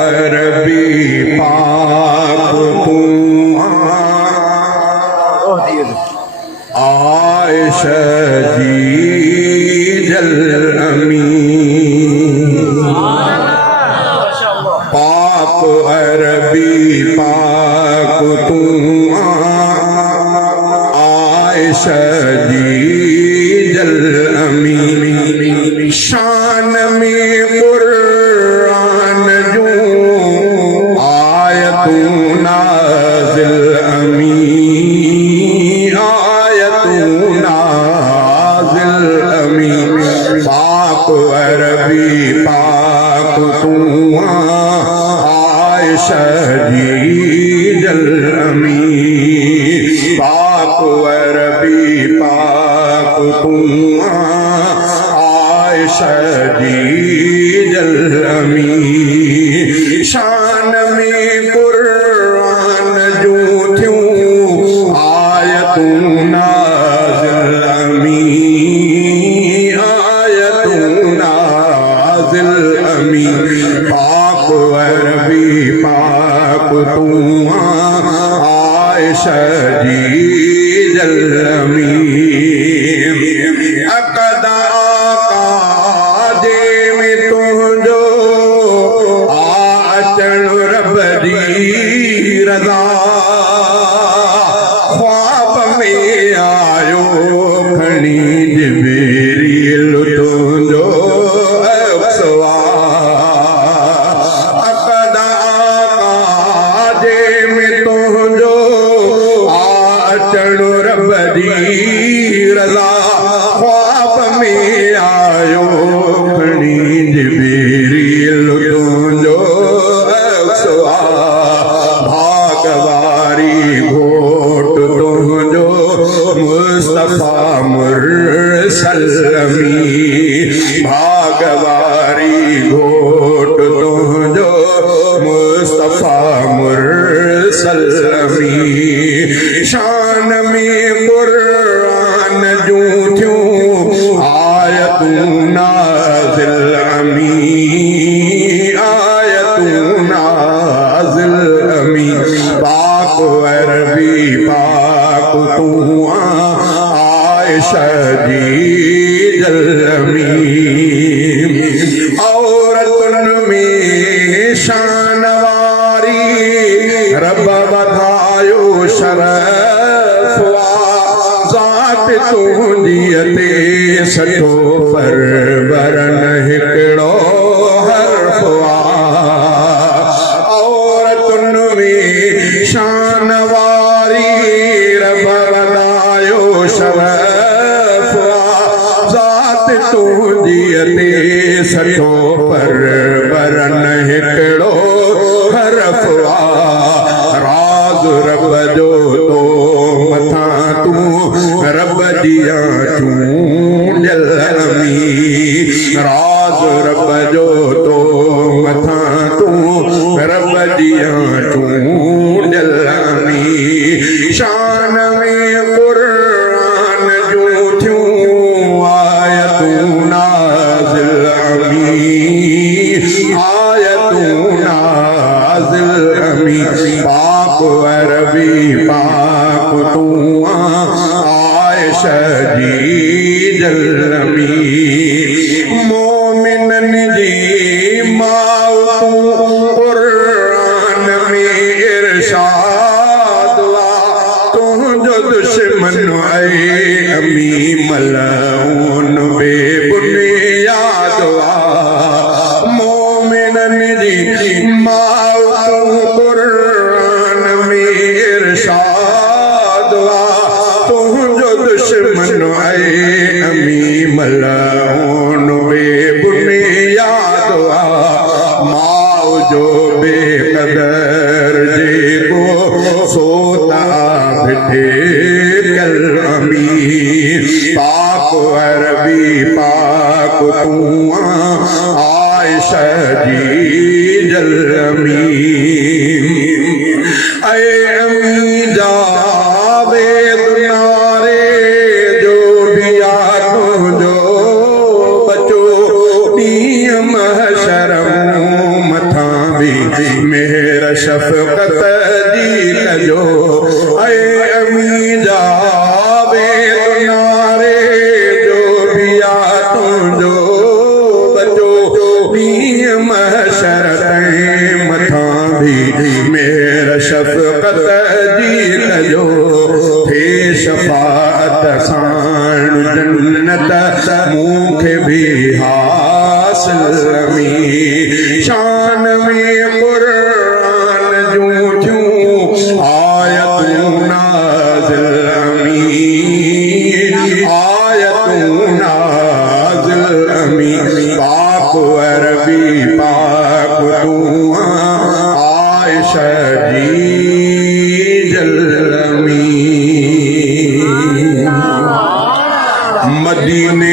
अरबी पाक तू आयशा जी जल अमी पाक अरबी पाक तू आयशा जी जल अमी शान में कुरान जो आयतू नाज़िल अमी आयतू नाज़िल अमी पाक अरबी पाक तू आयशा जी जल अमी पाक अरबी पाक तू आयशा जी जल अमी शान में कुरान जो थियूं आयतू नाज़िल अमी आयतू नाज़िल अमी पाक अरबी पाक तू आयशा जी जल अमी अक़दा रज़ा ख्वाब में आयो खणी जिब्रील तुंहिंजो अफ़सवा अक़दा काजे में तुंहिंजो अचणु रब जी रज़ा ख्वाब में आयो खणी जिब्रील तुंहिंजो अफ़सवा मुस्तफा मुरसल अमी भागवारी घोट तुंहिंजो मुस्तफा मुरसल अमी शान में कुरान जो थियूं आयतू नाज़िल अमी आयतू नाज़िल अमी पाक अरबी पाक तू आयशा जी जल अमी औरतुन में शान वारी रब वधायो शरफ़ ज़ात तुंहिंजी ते सठो परवरन हिकिड़ो हर्फ़ औरतुन में शान वारी रब वधायो शरफ़ ज़ात तुंहिंजी ते सठो परवरन हिकिड़ो हर्फ़ राज़ रब जो तो मथां तूं रब जिया चूंडियल अमी राज़ रब जो तो मथां तूं रब जिया चूंडियल अमी शान में कुरान जो थियूं आयतू नाज़िल अमी आयतू नाज़िल अमी पाक अरबी पाक तू आयशा जी जल अमी मोमिनन जी माउ कुरान में इरशाद तुंहिंजो दुश्मन ऐ अमी मलऊन बेबुनियाद मोमिनन जी माउ कुरान में इरशाद तुंहिंजो दुश्मन ऐ अमी मलऊन बेबुनियाद माउ जो बेक़दर जेको सोता बिठे कल अमी पाक अरबी पाक तू आयशा जी जल अमी ऐ अमी जावेद नारे जो भी आ तुंहिंजो बचो ॾींहुं महशर मूं मथां भी मेरा शफकत जी कजो ऐ अमी जावे नारे जो भी आ तुझो बचो नीम महशर मथा भी मेरा शफकत जी कजो थे शफाअत साण जन्नत मूंखे भी हासिल अमी शान में कुरान जूं थियूं आयतूं नाज़िल अमी आयतूं नाज़िल अमी पाक अरबी पाक तूं आयशा जी जलमी मदीने